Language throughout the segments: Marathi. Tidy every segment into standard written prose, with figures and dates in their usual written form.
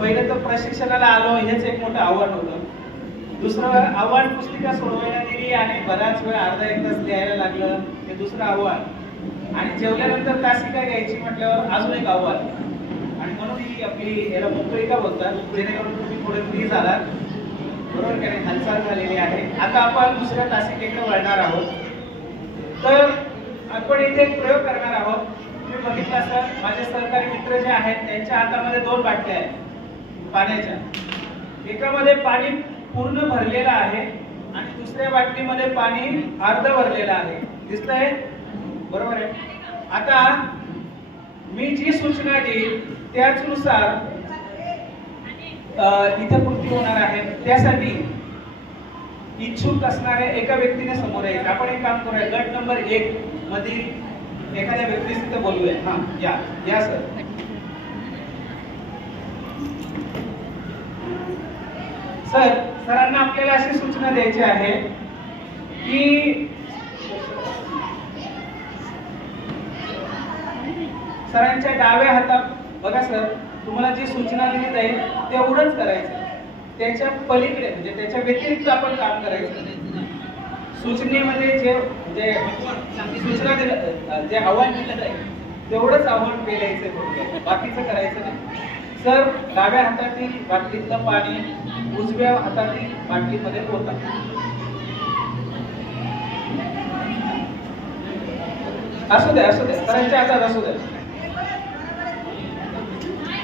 पहिलं तर प्रशिक्षणाला आलो हेच एक मोठं आव्हान होतं. दुसरं आव्हान पुस्तिका सोडवायला दिली आणि बराच वेळ अर्धा एक तास लिहायला लागलं, हे दुसरं आव्हान. आणि जेवल्यानंतर तासिका घ्यायची म्हटल्यावर अजून एक आव्हान. आणि म्हणून ही आपली याला मुक्तविका बोलतात, जेणेकरून तुम्ही थोडे फ्री झालात, बरोबर का नाही, हालचाल झालेली आहे. आता आपण दुसऱ्या तासिकेकडे वळणार आहोत. तर आपण इथे एक प्रयोग करणार आहोत. तुम्ही बघितलं असाल माझे सहकारी मित्र जे आहेत त्यांच्या हातामध्ये 2 बाटल्या आहेत पाण्याच्या. एकामध्ये पाणी पूर्ण भरलेलं आहे आणि दुसऱ्या बाटलीमध्ये पाणी अर्ध भरलेलं आहे. दिसतंय? बरोबर आहे. आता मी जी सूचना देईल त्याचनुसार इथे कृती होणार आहे. त्यासाठी इच्छुक असणाऱ्या एका व्यक्तीने समोर यायचं. आपण एक काम करूया, गट नंबर 1 मधील एखाद्या व्यक्तीस तिथे बोलूया. हा, या सर. सरांना आपल्याला अशी सूचना द्यायची आहे की सरांच्या डाव्या हातात बघा सर, तुम्हाला जी सूचना दिली जाईल तेवढंच करायचं. त्याच्या पलीकडे म्हणजे त्याच्या व्यतिरिक्त आपण काम करायचं. सूचनेमध्ये जे जे सूचना दिलं, जे आव्हान दिलं जाईल तेवढंच आव्हान पेलायचं, बाकीचं करायचं नाही. सर डाव्या हातातील बाटलीतलं पाणी उजव्या हातातील बाटलीमध्ये ओता. असू द्या सरांच्या हातात असू द्या.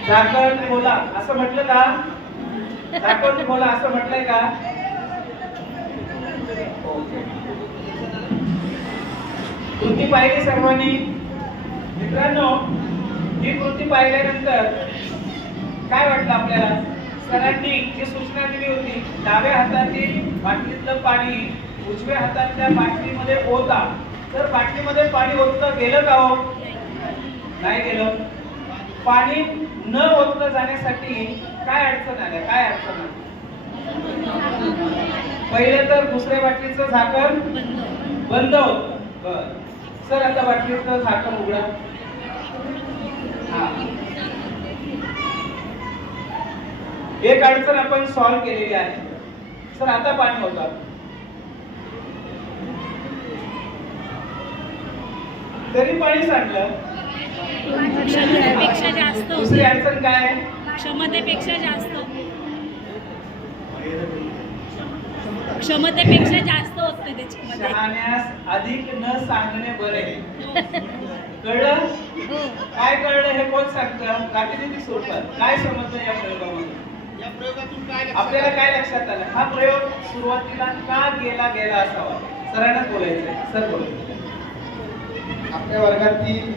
झाकण खोला असं म्हटलं का? झाकण खोला असं म्हटलंय का? कृती पाहिली सर्वांनी? मित्रांनो, ही कृती पाहिल्यानंतर काय वाटलं आपल्याला? सरांनी जी सूचना दिली होती, डाव्या हातातील बाटलीतलं पाणी उजव्या हातातल्या बाटलीमध्ये ओता, तर बाटलीमध्ये पाणी ओतलं गेलं का हो? नाही गेलं. पाणी न ओतलं जाण्यासाठी काय अडचण आल्या? काय अडचण आली? पहिलं तर दुसऱ्या बाटलीचं झाकण बंद होतं. बरं सर, आता बाटलीचं झाकण उघडा. हा, एक अडचण आपण सॉल्व्ह केलेली आहे. सर आता पाणी होतं. तरी पाणी सांडलं. क्षमतेपेक्षा जास्त. दुसरी अडचण काय आहे? क्षमतेपेक्षा जास्त. क्षमतेपेक्षा जास्त होते त्याच्यामध्ये. शहाण्यास अधिक न सांगणे बरे. कळलं? काय कळलं हे कोण सांगतं? काकीदिदी सोडतात. काय समजलं या प्रयोगामध्ये? या प्रयोगातून काय आपल्याला काय लक्षात आलं? हा प्रयोग सुरुवातीला का गेला असावा? सरांनाच बोलायचंय. सर बोलायचं. आपल्या वर्गातील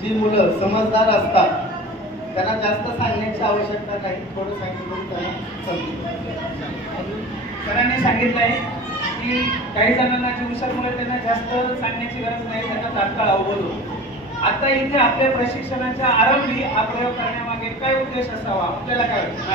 जी मुलं समजदार असतात त्यांना जास्त सांगण्याची आवश्यकता नाही. थोडं सांगितलं त्यांना समजेल. सरांनी सांगितलंय की काही जणांना जी हुशार मुलं त्यांना जास्त सांगण्याची गरज नाही, त्यांना तात्काळ अवगत होतो. आता इथे आपल्या प्रशिक्षणाच्या आरंभी हा प्रयोग करण्यामागे काय उद्देश असावा? आपल्याला काय वाटतं?